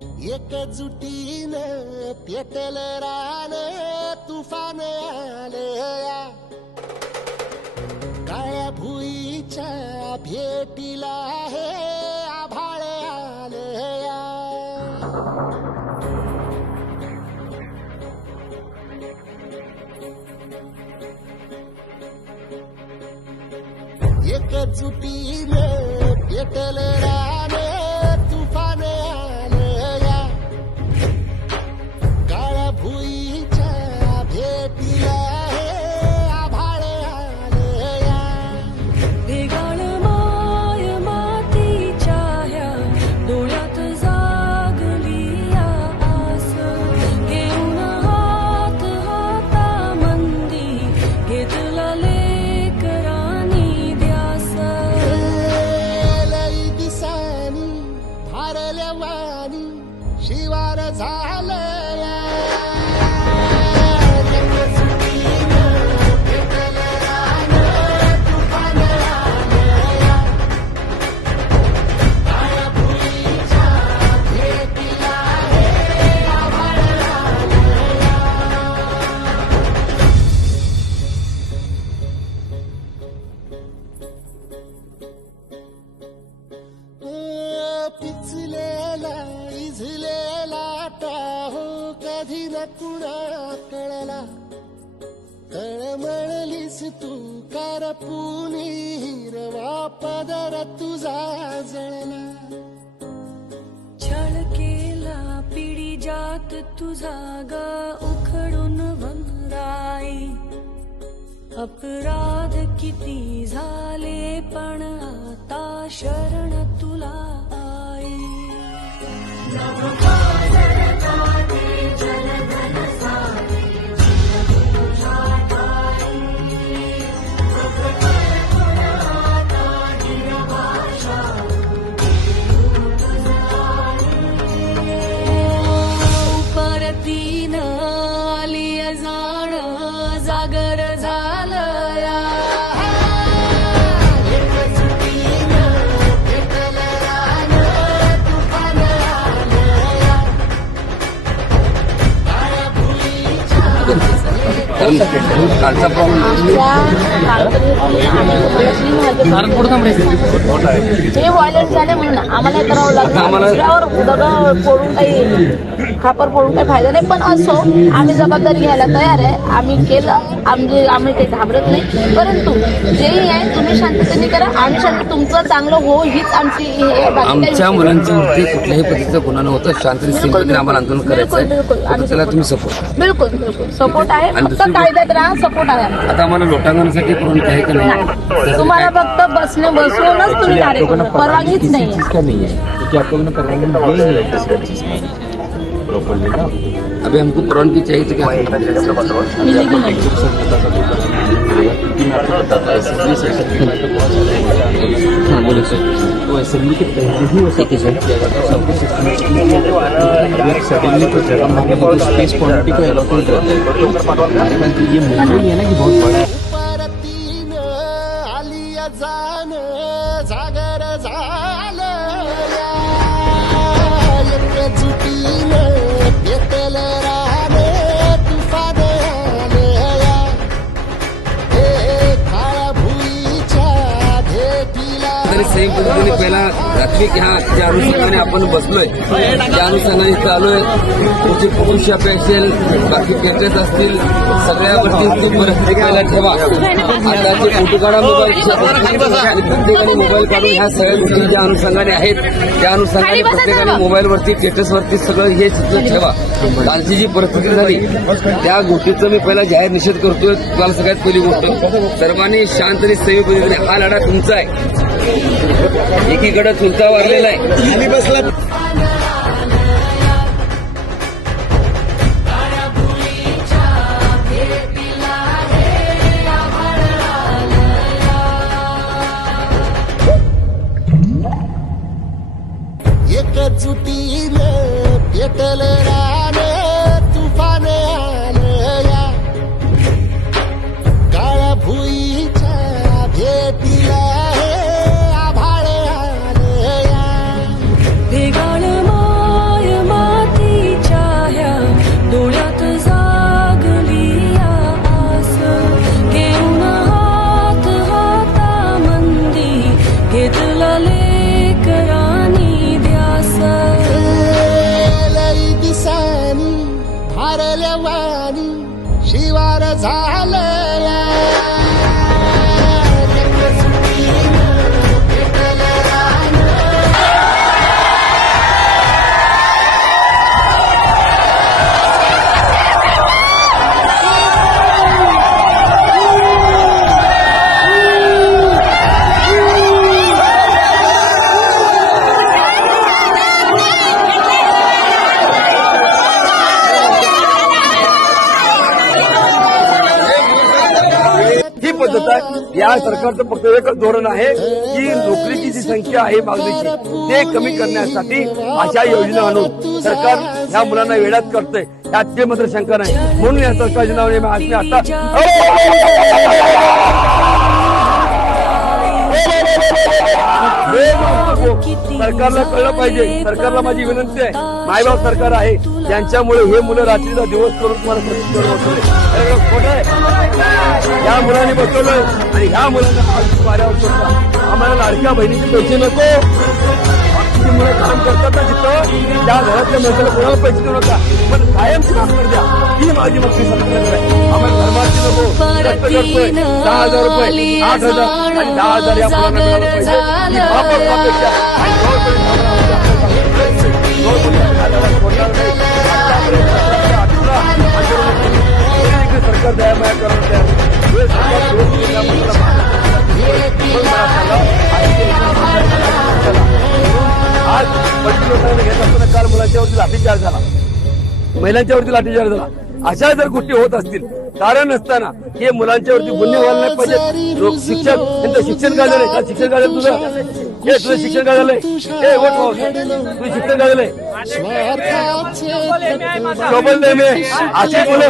एकजुटीनं पेटल रान तुफान आलया काळ्या भुईच्या भेटीला हे आभाळ आलया एकजुटीनं पेटल रान तुफान आलया काळ्या भुईच्या भेटीला हे आभाळ आलया ढगाळ माय मातीच्या ह्या डोळ्यात जागली या आस घेऊन हात हातामंदी घेतला लेकरांनी ध्यास लई दिसानी भारल्या वाणी शिवार झालया पिचलेला इझलेला टाहो कधी न कुणा कळला तळमळलीस तू करपुनी हिरवा पदर तुझा जळला छळ केला पिढी जात तुझा ग उखडून वनराई अपराध किती झाले पण आता शरण तुला आई परतीन आली जाण जागर झालया कालचा हे व्हायलेंट झाले म्हणून आम्हाला हे करावं लागलं दुसऱ्यावर दगड फोडून काही खापर फोडून काही फायदा नाही पण असो आम्ही जबाबदारी घ्यायला तयार आहे आम्ही केलं आम्ही काही घाबरत नाही परंतु जेही आहे तुम्ही शांततेने करा आम्ही शांत तुमचं चांगलं हो हीच आमची हे बाकी काही आमच्या मुलांच्या वरती कुठल्याही पद्धतीचा गुन्हा नव्हता शांततेने सिंपल आम्हाला आंदोलन करायचं आहे त्याला तुम्ही सपोर्ट बिलकुल सपोर्ट आहे फक्त कायद्यात राहा सपोर्ट आहे आता आम्हाला लोटांगणासाठी परवानगी आहे का नाही तुम्हाला फक्त बसूनच तुम्ही कार्यक्रम परवानगीच नाही अभी हमको परवानगी चाहिए तो क्या हाँ बोले सर तो असेंबली के पहले ही वो सब सडनली कोई जगह मांगे तो स्पेस क्वालिटी को एलोकेट करते हैं ये मुद्दा है ना कि बहुत बड़ा है परतीनं आली जाण जागर झालया एकजुटीनं पेटल रान तुफान आलया हे काळ्या भुईच्या भेटीला तरी सही पद्धतीने पहिला रात्री ज्या अनुषंगाने आपण बसलोय त्या अनुषंगाने इथं आलोय तुमची कुटुंब शापे असेल बाकी पेटेस असतील सगळ्यावरती ती परिस्थिती पहिला ठेवा आताचे फोटो काढा मोबाईल प्रत्येकाने मोबाईल काढून ह्या सगळ्या गोष्टी ज्या अनुषंगाने आहेत त्या अनुषंगाने प्रत्येकाने मोबाईलवरती स्टेटसवरती सगळं हे चित्र ठेवा कालची जी परिस्थिती झाली त्या गोष्टीचा मी पहिला जाहीर निषेध करतोय तुम्हाला सगळ्यात पहिली गोष्ट सर्वांनी शांत आणि संयमी पद्धतीने हा लढा तुमचा आहे एकीकडे चुलता वारलेला आहे आणि बसला एकजुटीनं पेटल रान तुफान आलया काळ्या भुईच्या भेटीला हे आभाळ आलया ढगाळ माय आहे या सरकारचं फक्त एकच धोरण आहे की नोकरीची जी संख्या आहे मागणीची ते कमी करण्यासाठी अशा योजना आणून सरकार ह्या मुलांना वेड्यात करतंय यात ते मात्र शंका नाही. म्हणून या सरकारच्या नावाने आज मी आता सरकारला कळलं पाहिजे. सरकारला माझी विनंती आहे, मायबाप सरकार आहे यांच्यामुळे हे मुलं रात्रीचा दिवस करून तुम्हाला बसवलंय. खोटं आहे. या मुलांनी बसवलंय आणि ह्या मुलांना वाऱ्यावर सोडता. आम्हाला लाडक्या बहिणीचे पैसे नको. मुलं काम करतात ना तिथं त्या घरातल्या माणसाला कोणाला पैसे देऊ नका, पण कायमची भाकर द्या. ही माझी मक्ती सरकार आहे. आम्हाला धर्माची नको कष्ट करतोय. 10,000 रुपये 8,000 आणि 10,000 या मुलांना मिळालं पाहिजे ही बापच अपेक्षा आहे. आणि सरकार दयामाया करत आज पट्टी लोकांना घेत असताना काल मुलांच्यावरती लाठीचार्ज झाला, महिलांच्यावरती लाठीचार्ज झाला. अशा जर गोष्टी होत असतील कारण नसताना हे मुलांच्यावरती गुन्हे व्हायला नाही पाहिजे. शिक्षक त्यांचं शिक्षण काय झालंय? शिक्षण काय झालं तुझं? हे तुझं शिक्षण काय झालंय? हे वोट तुझं शिक्षण काय झालंय? स्वार्थाचे सोबत नाही मी अशी मुलं